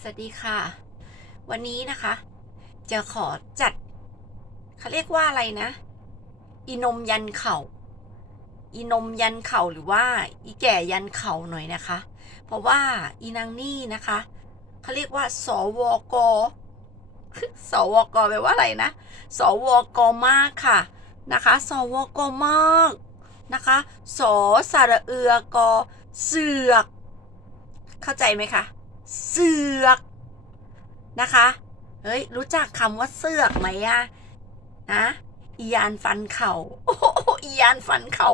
สวัสดีค่ะ วันนี้นะคะ จะขอจัดเขาเรียกว่าอะไรนะ อีนมยันเข่า อีนมยันเข่าหรือว่า อีแก่ยันเข่าหน่อยนะคะ เพราะว่าอีนางนี่นะคะเขาเรียกว่า สวก สวกแปลว่าอะไรนะ สวกมากค่ะนะคะ สวกมากนะคะ สสระเอือกอเสือก เข้าใจไหมคะ เสือกนะคะ เฮ้ย รู้จักคำว่าเสือกไหมอะนะอียานฟันเข่าโอ้อียานฟันเข่า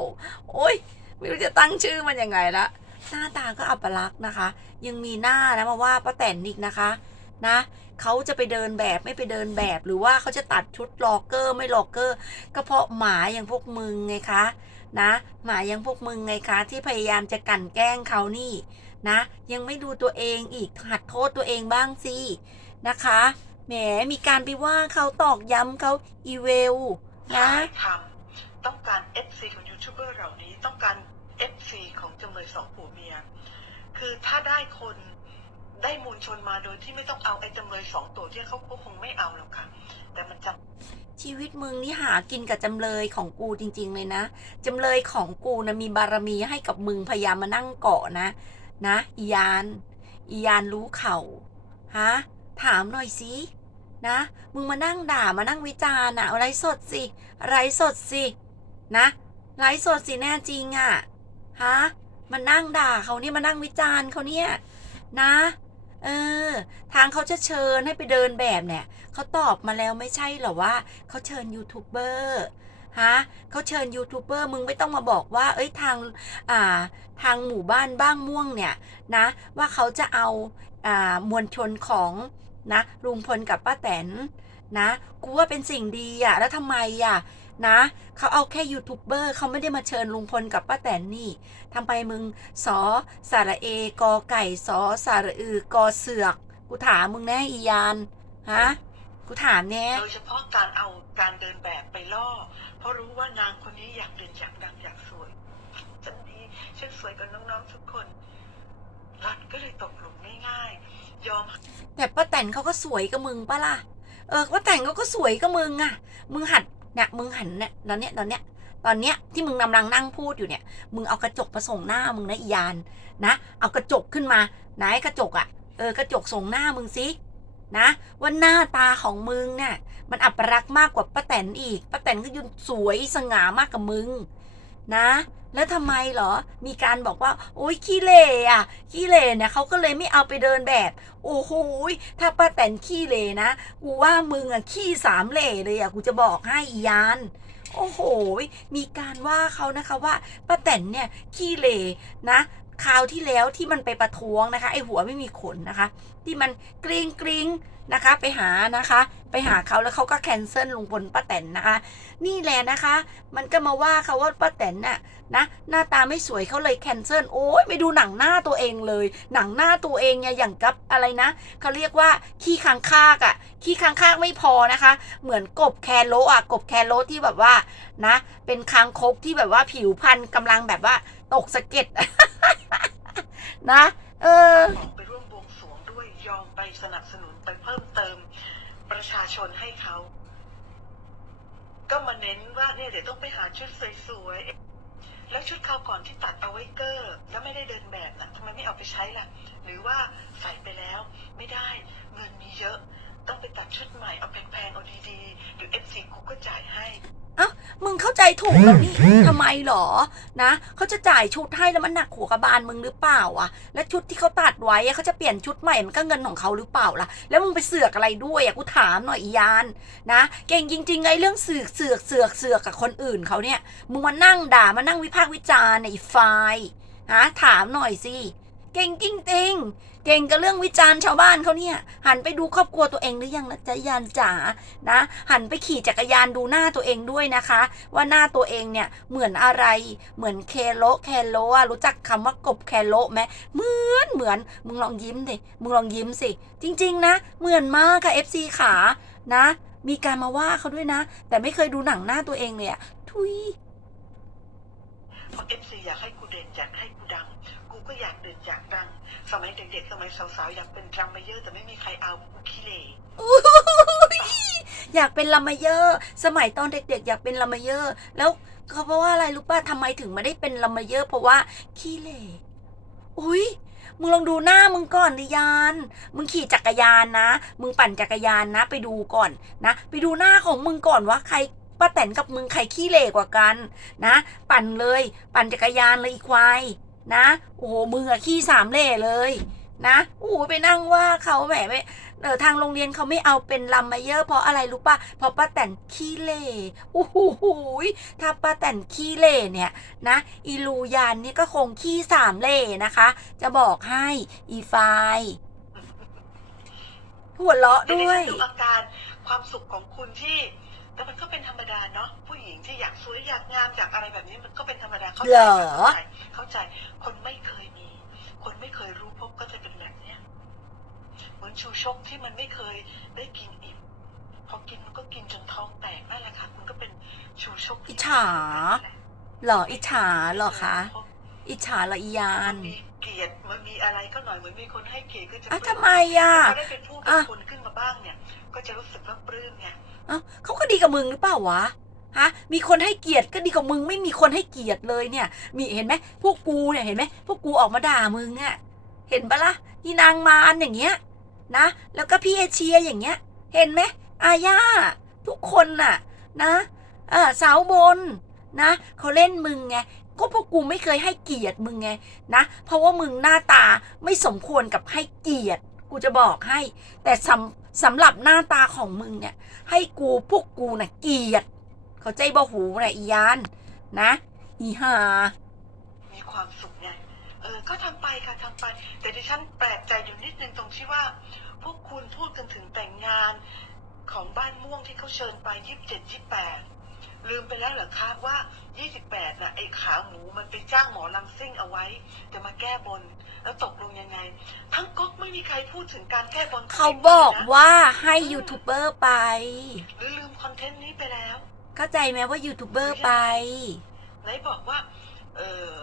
โอ้ยไม่รู้จะตั้งชื่อมันยังไงละหน้าตาก็อัปลักษณ์นะคะ ยังมีหน้านะมาว่าป้าแตนอีกนะคะ นะเขาจะไปเดินแบบไม่ไปเดินแบบ หรือว่าเขาจะตัดชุดล็อกเกอร์ไม่ล็อกเกอร์ ก็เพราะหมาอย่างพวกมึงไงคะ นะ หมาอย่างพวกมึงไงคะ ที่พยายามจะกั่นแกล้งเขานี่ นะ ยังไม่ดูตัวเองอีกหัดโทษตัวเองบ้างสินะคะแหมมีการไปว่าเขาตอกย้ำเขาอีเวลนะถ่ายทำต้องการ FC ของยูทูบเบอร์เหล่านี้ต้องการ FC ของจำเลยสองผัวเมีย คือถ้าได้คนได้มูลชนมาโดยที่ไม่ต้องเอาไอ้จำเลยสองตัวที่เขาก็คงไม่เอาหรอกค่ะ แต่มันจำชีวิตมึงนี่หากินกับจำเลยของกูจริง ๆ เลยนะจำเลยของกูนะมีบารมีให้กับมึงพยายามมานั่งเกาะนะ นะอียานอียานรู้เขาฮะถามหน่อยสินะ มึงมานั่งด่ามานั่งวิจารณ์อะไรสดสิไรสดสินะไรสดสิแน่จริงอะฮะมานั่งด่าเขาเนี่ยมานั่งวิจารณ์เขาเนี่ยนะ เออ ทางเขาจะเชิญให้ไปเดินแบบเนี่ยเขาตอบมาแล้วไม่ใช่เหรอว่าเขาเชิญยูทูบเบอร์ ฮะเขาเชิญยูทูบเบอร์มึงไม่ต้องมาบอกว่า เอ้ยทางอ่าทางหมู่บ้านบ้างม่วงเนี่ยนะว่าเขาจะเอาอ่ามวลชนของนะลุงพลกับป้าแตนนะกูว่าเป็นสิ่งดีอะแล้วทำไมอะนะเขาเอาแค่ยูทูบเบอร์เขาไม่ได้มาเชิญลุงพลกับป้าแตนนี่ทำไมมึงสอสระเอกอไก่สอสระอือกอเสือก กูถามมึงแน่อียานฮะกูถามแน่โดยเฉพาะการเอาการเดิน น้องๆทุกคนหลัดก็เลยตกหลุมง่ายๆ ยอม แต่ป้าแตนเขาก็สวยกับมึงปะล่ะ เออป้าแตนเขาก็สวยกับมึงอะมึงหัดเนี่ยมึงหันเนี่ยตอนเนี้ยตอนเนี้ยตอนเนี้ยที่มึงกำลังนั่งพูดอยู่เนี่ย มึงเอากระจกมาส่งหน้ามึงนะอียานนะ เอากระจกขึ้นมา ไหนกระจกอะเออกระจกส่งหน้ามึงสินะว่าหน้าตาของมึงเนี่ยมันอัปรักมากกว่าป้าแตนอีกป้าแตนก็ยืนสวยสง่ามากกับมึง นะ แล้วทำไมเหรอ มีการบอกว่า โอ้ยขี้เหร่อะขี้เละเนี่ยเขาก็เลยไม่เอาไปเดินแบบ โอ้โหถ้าป้าแตนขี้เละนะ กูว่ามึงอะขี้สามเล่เลยอะกูจะบอกให้อียานโอ้โห มีการว่าเขานะคะว่าป้าแตนเนี่ยขี้เละนะ คราวที่แล้วที่มันไปประท้วงนะคะไอหัวไม่มีขนนะคะ ที่มันกริ้งกริ้งนะคะ ไปหานะคะ ไปหาเขาแล้วเขาก็แคนเซิลลุงพลป้าแตนนะคะ นี่แหละนะคะ มันก็มาว่าเขาว่าป้าแตนน่ะนะหน้าตาไม่สวยเขาเลยแคนเซิลโอ้ยไม่ดูหนังหน้าตัวเองเลย หนังหน้าตัวเองเนี่ยอย่างกับอะไรนะเขาเรียกว่าขี้คางคากอะ่ะขี้คางคากไม่พอนะคะ เหมือนกบแคโรอะกบแคโรที่แบบว่านะ เป็นคางคกที่แบบว่าผิวพรรณกำลังแบบว่าตกสะเก็ด นะ เออ ไปร่วมบวงสรวงด้วยยอมไปสนับสนุนไปเพิ่มเติมประชาชนให้เขา ก็มาเน้นว่าเนี่ยเดี๋ยวต้องไปหาชุดสวยๆ แล้วชุดคราวก่อนที่ตัดเอาไว้เกอร์แล้วไม่ได้เดินแบบนะทำไมไม่เอาไปใช้ล่ะ หรือว่าใส่ไปแล้วไม่ได้เงินมีเยอะ ต้องไปตัดชุดใหม่เอาแพงๆเอาดีๆเดี๋ยวเอฟซีกูก็จ่ายให้ มึงเข้าใจถูกแล้วนี่ทำไมหรอนะเขาจะจ่ายชุดให้แล้วมันหนักหัวกระบาลมึงหรือเปล่าอะและชุดที่เขาตัดไว้เขาจะเปลี่ยนชุดใหม่มันก็เงินของเขาหรือเปล่าล่ะ แล้วมึงไปเสือกอะไรด้วยอะกูถามหน่อยอียานนะ เก่งจริงๆไงเรื่องเสือกเสือกเสือกเสือกกับคนอื่นเขาเนี่ยมึงมานั่งด่ามานั่งวิพากษ์วิจารณ์ในไอ้ไฟฮะถามหน่อยสิ เก่งจริงๆ เก่งกับเรื่องวิจารณ์ชาวบ้านเขาเนี่ย หันไปดูครอบครัวตัวเองหรือยังนะจ๊ะยานจ๋านะ หันไปขี่จักรยานดูหน้าตัวเองด้วยนะคะ ว่าหน้าตัวเองเนี่ยเหมือนอะไร เหมือนเคโลแคโลอะรู้จักคำว่ากบแคโลไหมเหมือนเหมือนมึงลองยิ้มดิมึงลองยิ้มสิ จริง ๆ นะ เหมือนมากค่ะ FC ขานะ มีการมาว่าเขาด้วยนะ แต่ไม่เคยดูหนังหน้าตัวเองเลยอะทุยเพราะเอฟซีอยากให้กูเด่นอยากให้กูดัง ก็อยากเด่นอยากดัง สมัยเด็กๆ สมัยสาวๆ อยากเป็นรัมเมเยอร์แต่ไม่มีใครเอาขี้เหร่อยากเป็นลามาเยอร์ สมัยตอนเด็ก ๆ อยากเป็นลามาเยอร์ แล้วเขาเพราะว่าอะไรรู้ป่ะทำไมถึงไม่ได้เป็นลามาเยอร์ เพราะว่าขี้เหร่อุ้ยมึงลองดูหน้ามึงก่อนดิยาน มึงขี่จักรยานนะ มึงปั่นจักรยานนะ ไปดูก่อนนะ ไปดูหน้าของมึงก่อนว่าใครป้าแตนกับมึงใครขี้เหร่กว่ากัน นะ ปั่นเลย ปั่นจักรยานเลยอีควาย นะ โอ้โหมึงอขี้สามเล่เลยนะโอ้ไปนั่งว่าเขาแหมไม่เออทางโรงเรียนเขาไม่เอาเป็นลัมาเยอร์เพราะอะไรรู้ป่ะเพราะป้าแตนขี้เหร่โอ้โหถ้าป้าแตนขี้เหร่เนี่ยนะอีลูยานนี่ก็คงขี้สามเล่นะคะ จะบอกให้อีไฟหัวเราะด้วยดูอาการความสุขของคุณที่ แต่มันก็เป็นธรรมดาเนาะผู้หญิงที่อยากสวยอยากงามอยากอะไรแบบนี้มันก็เป็นธรรมดาเข้าเหใจรอเข้าใจเข้าใจคนไม่เคยมี คนไม่เคยรู้พบก็จะเป็นแบบเนี้ยเหมือนชูชกที่มันไม่เคยได้กินอิ่มพอกินมันก็กินจนท้องแตกนั่นแหละค่ะคุณก็เป็นชูชกที่อิจฉาเหรออิจฉาเหรอคะอิจฉาเหรออียามันนมีเกียรติมันมีอะไรก็หน่อยเหมือนมีคนให้เกียรติก็จะอะปลื้ทำไมอะถ้าได้เป็นผู้เป็นคนขึ้นมาบ้างเนี่ย ก็จะรู้สึกว่าปลื้มไง เอ้าเขาก็ดีกับมึงหรือเปล่าวะฮะมีคนให้เกียรติก็ดีกับมึงไม่มีคนให้เกียรติเลยเนี่ย มีเห็นไหมพวกกูเนี่ยเห็นไหมพวกกูออกมาด่ามึงอะเห็นปะละ่ะอีนางมารอย่างเงี้ยนะ แล้วก็พี่เอเชียอย่างเงี้ย เห็นไหมอาญาทุกคนน่ะ นะเออสาวบนนะเขาเล่นมึงไงก็พวกกูไม่เคยให้เกียรติมึงไงนะ เพราะว่ามึงหน้าตาไม่สมควรกับให้เกียรติ กูจะบอกให้ แต่สำสำหรับหน้าตาของมึงเนี่ย ให้กูพวกกูน่ะเกลียด เขาใจบ่หูนะอียาน นะ อีหามีความสุขไงเออ ก็ทำไปค่ะทำไป แต่ดิฉันแปลกใจอยู่นิดนึงตรงที่ว่า พวกคุณพูดกันถึงแต่งงานของบ้านม่วงที่เขาเชิญไปยี่สิบเจ็ดยี่แปด ลืมไปแล้วเหรอคะว่ายี่สิบแปดน่ะ ไอ้ขาหมูมันไปจ้างหมอลำซิ่งเอาไว้ จะมาแก้บน แล้วตกลงยังไง ทั้งก๊กไม่มีใครพูดถึงการแก้บนเขาบอกว่าให้ยูทูบเบอร์ไป หรือลืมคอนเทนต์นี้ไปแล้ว เข้าใจไหมว่ายูทูบเบอร์ไป ไหนบอกว่า เออ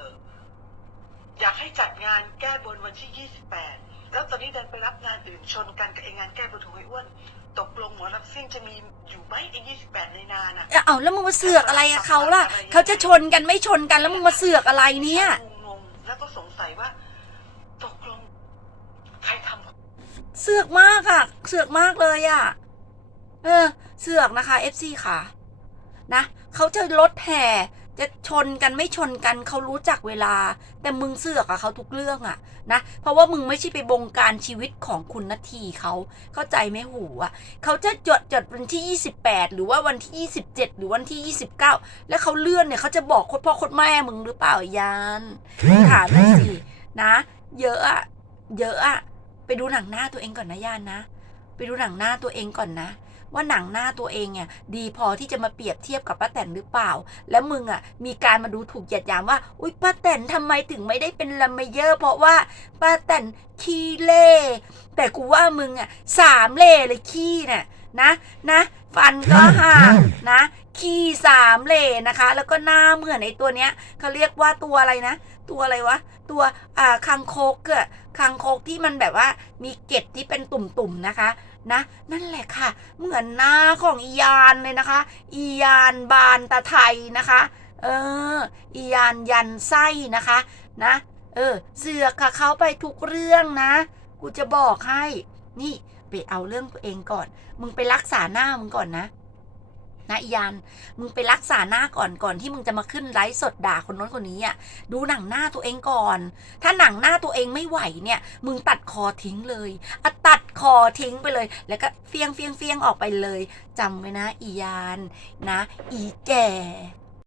อยากให้จัดงานแก้บนวันที่ 28 แล้วตอนนี้ดันไปรับงานอื่นชนกันกับไองานแก้บนของไอ้อ้วน ตกลงหมอลำซิ่งจะมีอยู่ไหมไอ้28ในนาน่ะเอาแล้วมึงมาเสือกอะไรกับเขาล่ะเขาจะชนกันไม่ชนกันแล้วมึงมาเสือกอะไรเนี่ย งงๆแล้วก็สงสัยว่า ตกลง ใครทำ เสือกมากอะเสือกมากเลยอะเออ เสือกนะคะ FC ค่ะ นะเขาจะรถแห่ จะชนกันไม่ชนกันเขารู้จักเวลา แต่มึงเสือกอะเขาทุกเรื่องอะนะเพราะว่ามึงไม่ใช่ไปบงการชีวิตของคุณนาทีเขาเข้าใจไหมหูอะเขาจะจดจดวันที่ 28 หรือว่าวันที่ 27 หรือวันที่ 29 แล้วเขาเลื่อนเนี่ยเขาจะบอกคตรพ่อคตรแม่มึงหรือเปล่ายานถามหน่อยสินะ เยอะอะเยอะอะไปดูหนังหน้าตัวเองก่อนนะยานนะ ไปดูหนังหน้าตัวเองก่อนนะ ว่าหนังหน้าตัวเองเนี่ยดีพอที่จะมาเปรียบเทียบกับป้าแตนหรือเปล่า แล้วมึงอะมีการมาดูถูกเหยียดยามว่า อุ้ยป้าแตนทำไมถึงไม่ได้เป็นลัมเมเยอร์ เพราะว่าป้าแตนขี้เล่แต่กูว่ามึงอะสามเล่เลยขี้น่ะนะนะฟันก็ห่างนะขี้สามเล่นะคะ แล้วก็หน้าเหมือนไอ้ตัวเนี้ยเขาเรียกว่าตัวอะไรนะ ตัวอะไรวะ ตัวอ่าคังโคกอะคังโคกที่มันแบบว่ามีเกล็ดที่เป็นตุ่มๆนะคะ นะ นั่นแหละค่ะ เหมือนหน้าของอียานเลยนะคะ อียานบานตะไทยนะคะ เออ อียานยันไส้นะคะ นะ เออ เสือกค่ะเขาไปทุกเรื่องนะ กูจะบอกให้ นี่ไปเอาเรื่องตัวเองก่อน มึงไปรักษาหน้ามึงก่อนนะ นะอียานมึงไปรักษาหน้าก่อนก่อนที่มึงจะมาขึ้นไลฟ์สดด่าคนน้นคนนี้อะดูหนังหน้าตัวเองก่อน ถ้าหนังหน้าตัวเองไม่ไหวเนี่ย มึงตัดคอทิ้งเลยอะตัดคอทิ้งไปเลย แล้วก็เฟียงเฟียงเฟียงออกไปเลยจำไว้นะอียานนะ อีแก่